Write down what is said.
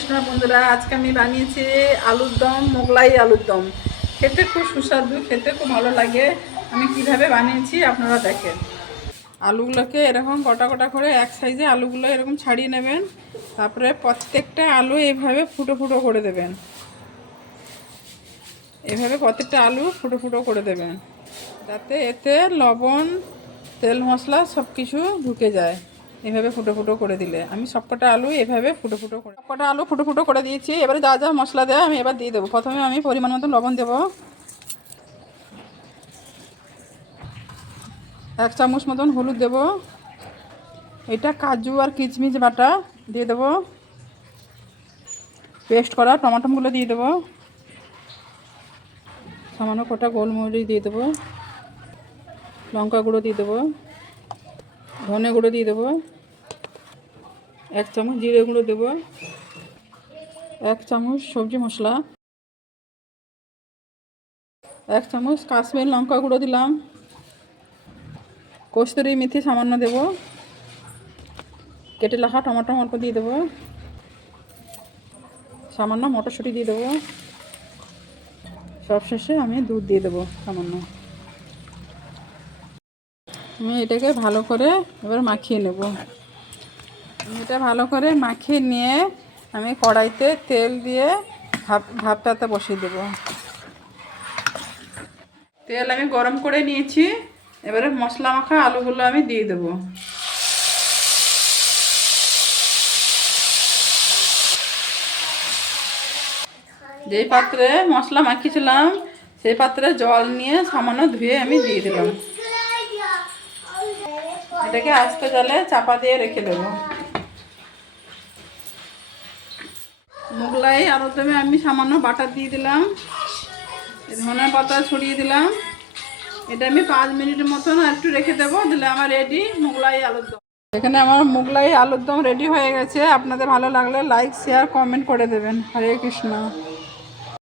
কৃষ্ণ বন্ধুরা, আজকে আমি বানিয়েছি আলুর দম, মোগলাই আলুর দম। খেতে খুব সুস্বাদু, খেতে খুব ভালো লাগে। আমি কিভাবে বানিয়েছি আপনারা দেখেন। আলুগুলোকে এরকম গোটা গোটা করে এক সাইজে আলুগুলো এরকম ছাড়িয়ে নেবেন। তারপরে প্রত্যেকটা আলু এইভাবে ফুটো ফুটো করে দেবেন। এভাবে প্রত্যেকটা আলু ফুটো ফুটো করে দেবেন, যাতে এতে লবণ, তেল, মশলা সব কিছু ঢুকে যায়। এভাবে ফুটো ফুটো করে দিলে আমি সবকটা আলু এভাবে সবকটা আলু ফুটো ফুটো করে দিয়েছি। এবারে যা যা মশলা দেয় আমি এবার দিয়ে দেবো। প্রথমে আমি পরিমাণ মতো লবণ দেবো, 1 চামচ মতন হলুদ দেবো। এটা কাজু আর কিশমিশ বাটা দিয়ে দেবো। পেস্ট করা টমাটোগুলো দিয়ে দেবো। সামান্য কটা গোলমরিচ দিয়ে দেবো। লঙ্কা গুঁড়ো দিয়ে দেবো। ধনে গুঁড়ো দিয়ে দেবো। 1 চামচ জিরে গুঁড়ো দেবো। 1 চামচ সবজি মশলা। 1 চামচ কাশ্মীর লঙ্কা গুঁড়ো দিলাম। কস্তুরি মেথি সামান্য দেবো। কেটে রাখা টমেটো অল্প দিয়ে দেবো। সামান্য মটরশুঁটি দিয়ে দেবো। সবশেষে আমি দুধ দিয়ে দেবো সামান্য। আমি এটাকে ভালো করে এবার মাখিয়ে নেব। এটা ভালো করে মাখিয়ে নিয়ে আমি কড়াইতে তেল দিয়ে ভাপটাতে বসিয়ে দেব। তেল আমি গরম করে নিয়েছি। এবারে মশলা মাখা আলুগুলো আমি দিয়ে দেবো। যেই পাত্রে মশলা মাখিয়েছিলাম সেই পাত্রে জল নিয়ে সামান্য ধুয়ে আমি দিয়ে দিলাম। এটাকে আস্তে জালে চাপা দিয়ে রেখে দেবো। মোগলাই আলুর দমে আমি সামান্য বাটার দিয়ে দিলাম, ধনে পাতা ছড়িয়ে দিলাম। এটা আমি 5 মিনিটের মতন একটু রেখে দেবো, দিলে আমার রেডি মোগলাই আলুর দম। এখানে আমার মোগলাই আলুর দম রেডি হয়ে গেছে। আপনাদের ভালো লাগলে লাইক, শেয়ার, কমেন্ট করে দেবেন। হরে কৃষ্ণ।